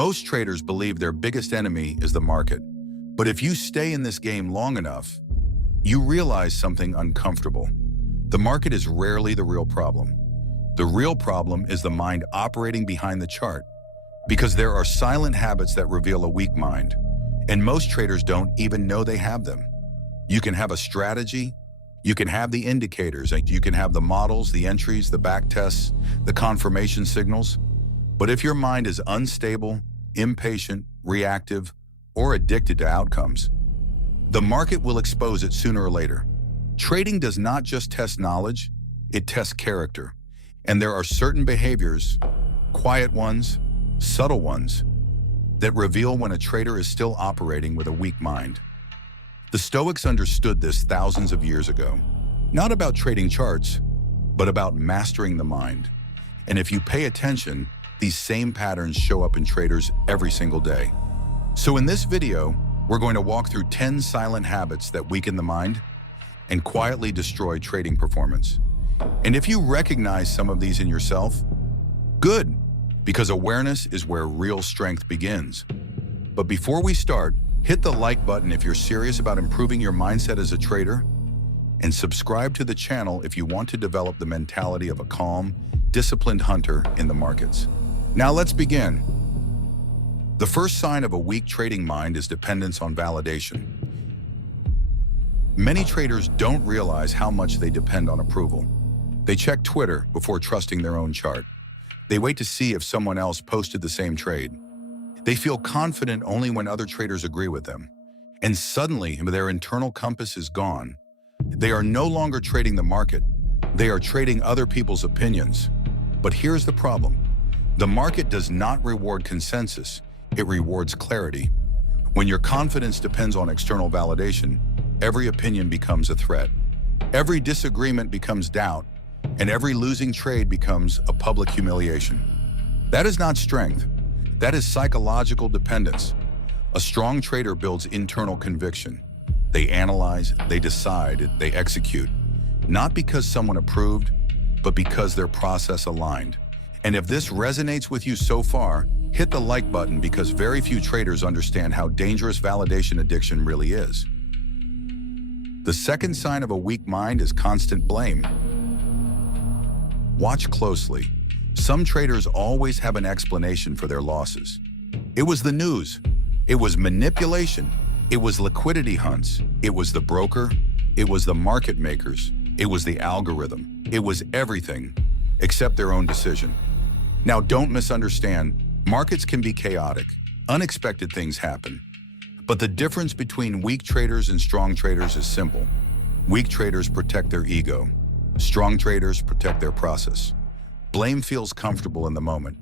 Most traders believe their biggest enemy is the market. But if you stay in this game long enough, you realize something uncomfortable. The market is rarely the real problem. The real problem is the mind operating behind the chart, because there are silent habits that reveal a weak mind, and most traders don't even know they have them. You can have a strategy, you can have the indicators, you can have the models, the entries, the back tests, the confirmation signals, but if your mind is unstable, impatient, reactive, or addicted to outcomes, the market will expose it sooner or later. Trading does not just test knowledge, it tests character. And there are certain behaviors, quiet ones, subtle ones, that reveal when a trader is still operating with a weak mind. The Stoics understood this thousands of years ago, not about trading charts, but about mastering the mind. And if you pay attention, these same patterns show up in traders every single day. So in this video, we're going to walk through 10 silent habits that weaken the mind and quietly destroy trading performance. And if you recognize some of these in yourself, good, because awareness is where real strength begins. But before we start, hit the like button if you're serious about improving your mindset as a trader, and subscribe to the channel if you want to develop the mentality of a calm, disciplined hunter in the markets. Now let's begin. The first sign of a weak trading mind is dependence on validation. Many traders don't realize how much they depend on approval. They check Twitter before trusting their own chart. They wait to see if someone else posted the same trade. They feel confident only when other traders agree with them. And suddenly, their internal compass is gone. They are no longer trading the market. They are trading other people's opinions. But here's the problem. The market does not reward consensus. It rewards clarity. When your confidence depends on external validation, every opinion becomes a threat. Every disagreement becomes doubt. And every losing trade becomes a public humiliation. That is not strength. That is psychological dependence. A strong trader builds internal conviction. They analyze, they decide, they execute. Not because someone approved, but because their process aligned. And if this resonates with you so far, hit the like button, because very few traders understand how dangerous validation addiction really is. The second sign of a weak mind is constant blame. Watch closely. Some traders always have an explanation for their losses. It was the news. It was manipulation. It was liquidity hunts. It was the broker. It was the market makers. It was the algorithm. It was everything except their own decision. Now, don't misunderstand. Markets can be chaotic. Unexpected things happen. But the difference between weak traders and strong traders is simple. Weak traders protect their ego. Strong traders protect their process. Blame feels comfortable in the moment,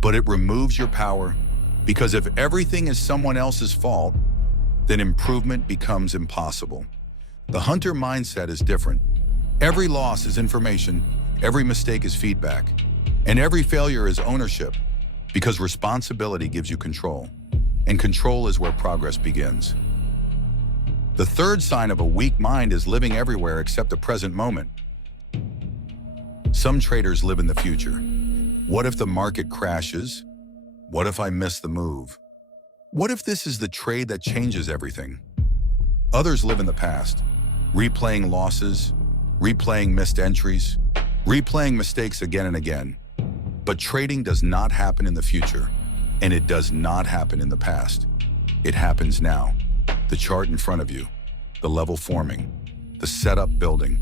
but it removes your power, because if everything is someone else's fault, then improvement becomes impossible. The hunter mindset is different. Every loss is information, every mistake is feedback, and every failure is ownership, because responsibility gives you control, and control is where progress begins. The third sign of a weak mind is living everywhere except the present moment. Some traders live in the future. What if the market crashes? What if I miss the move? What if this is the trade that changes everything? Others live in the past, replaying losses, replaying missed entries, replaying mistakes again and again. But trading does not happen in the future, and it does not happen in the past. It happens now. The chart in front of you, the level forming, the setup building,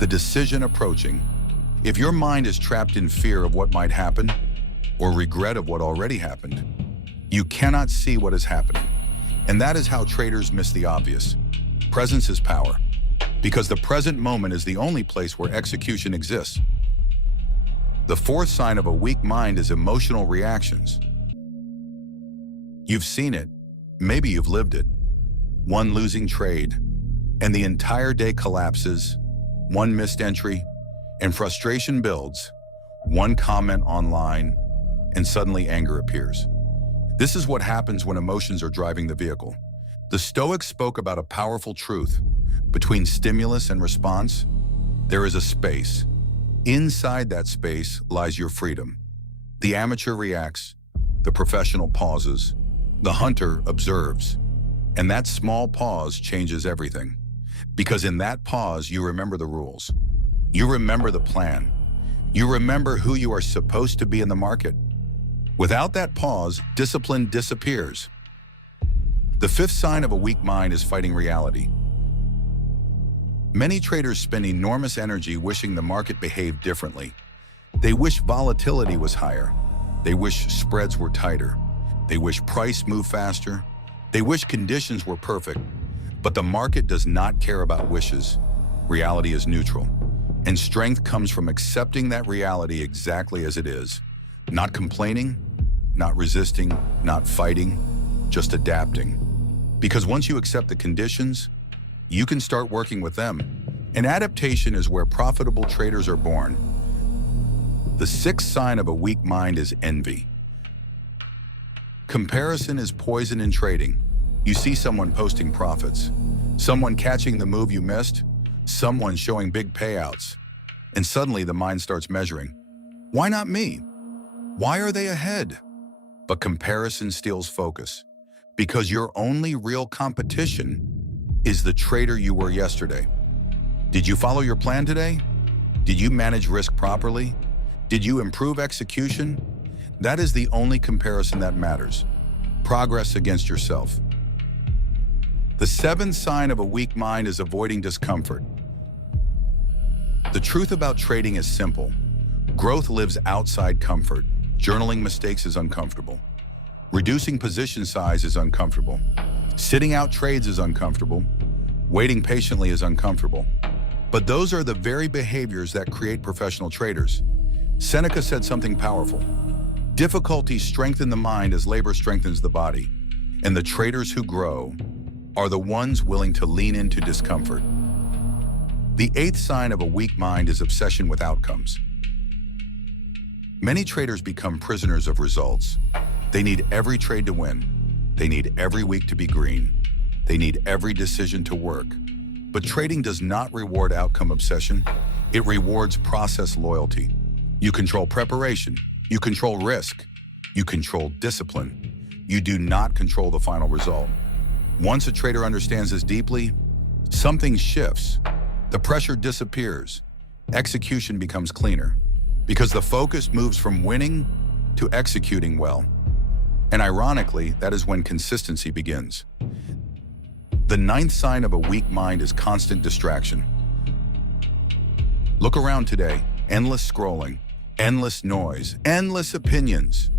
the decision approaching. If your mind is trapped in fear of what might happen, or regret of what already happened, you cannot see what is happening. And that is how traders miss the obvious. Presence is power, because the present moment is the only place where execution exists. The fourth sign of a weak mind is emotional reactions. You've seen it, maybe you've lived it. One losing trade, and the entire day collapses. One missed entry, and frustration builds. One comment online, and suddenly anger appears. This is what happens when emotions are driving the vehicle. The Stoics spoke about a powerful truth. Between stimulus and response, there is a space. Inside that space lies your freedom. The amateur reacts, The professional pauses. The hunter observes. And that small pause changes everything. Because in that pause, you remember the rules. You remember the plan. You remember who you are supposed to be in the market. Without that pause, discipline disappears. The fifth sign of a weak mind is fighting reality. Many traders spend enormous energy wishing the market behaved differently. They wish volatility was higher. They wish spreads were tighter. They wish price moved faster. They wish conditions were perfect. But the market does not care about wishes. Reality is neutral. And strength comes from accepting that reality exactly as it is. Not complaining, not resisting, not fighting, just adapting. Because once you accept the conditions, you can start working with them. And adaptation is where profitable traders are born. The sixth sign of a weak mind is envy. Comparison is poison in trading. You see someone posting profits, someone catching the move you missed, someone showing big payouts, and suddenly the mind starts measuring. Why not me? Why are they ahead? But comparison steals focus, because your only real competition is the trader you were yesterday. Did you follow your plan today? Did you manage risk properly? Did you improve execution? That is the only comparison that matters. Progress against yourself. The seventh sign of a weak mind is avoiding discomfort. The truth about trading is simple. Growth lives outside comfort. Journaling mistakes is uncomfortable. Reducing position size is uncomfortable. Sitting out trades is uncomfortable. Waiting patiently is uncomfortable. But those are the very behaviors that create professional traders. Seneca said something powerful. Difficulties strengthen the mind as labor strengthens the body. And the traders who grow are the ones willing to lean into discomfort. The eighth sign of a weak mind is obsession with outcomes. Many traders become prisoners of results. They need every trade to win. They need every week to be green. They need every decision to work. But trading does not reward outcome obsession. It rewards process loyalty. You control preparation. You control risk. You control discipline. You do not control the final result. Once a trader understands this deeply, something shifts. The pressure disappears. Execution becomes cleaner because the focus moves from winning to executing well. And ironically, that is when consistency begins. The ninth sign of a weak mind is constant distraction. Look around today, endless scrolling, endless noise, endless opinions.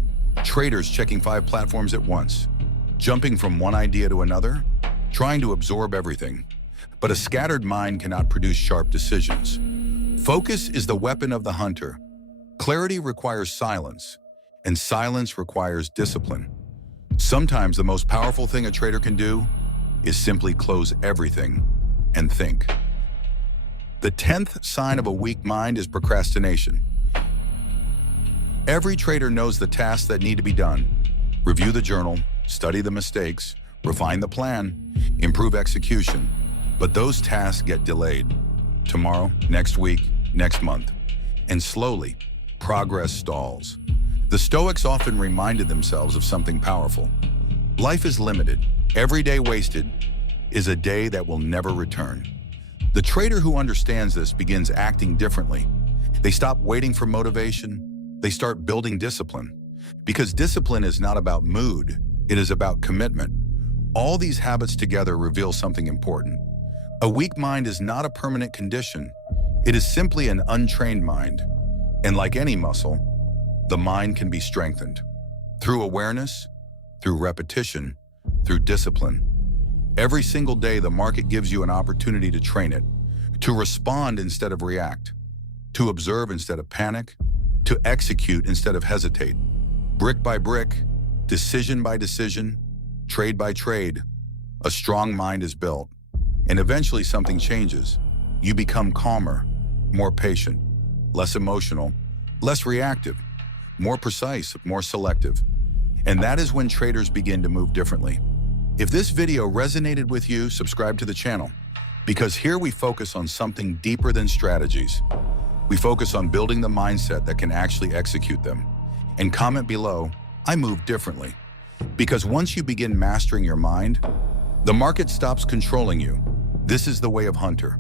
Traders checking 5 platforms at once, jumping from one idea to another, trying to absorb everything. But a scattered mind cannot produce sharp decisions. Focus is the weapon of the hunter. Clarity requires silence, and silence requires discipline. Sometimes the most powerful thing a trader can do is simply close everything and think. The 10th sign of a weak mind is procrastination. Every trader knows the tasks that need to be done. Review the journal, study the mistakes, refine the plan, improve execution. But those tasks get delayed. Tomorrow, next week, next month. And slowly, progress stalls. The Stoics often reminded themselves of something powerful. Life is limited. Every day wasted is a day that will never return. The trader who understands this begins acting differently. They stop waiting for motivation. They start building discipline. Because discipline is not about mood, it is about commitment. All these habits together reveal something important. A weak mind is not a permanent condition. It is simply an untrained mind. And like any muscle, the mind can be strengthened through awareness, through repetition, through discipline. Every single day, the market gives you an opportunity to train it, to respond instead of react, to observe instead of panic, to execute instead of hesitate. Brick by brick, decision by decision, trade by trade, a strong mind is built. And eventually something changes. You become calmer, more patient, less emotional, less reactive, more precise, more selective. And that is when traders begin to move differently. If this video resonated with you, subscribe to the channel, because here we focus on something deeper than strategies. We focus on building the mindset that can actually execute them. And comment below, I move differently. Because once you begin mastering your mind, the market stops controlling you. This is the way of Hunter.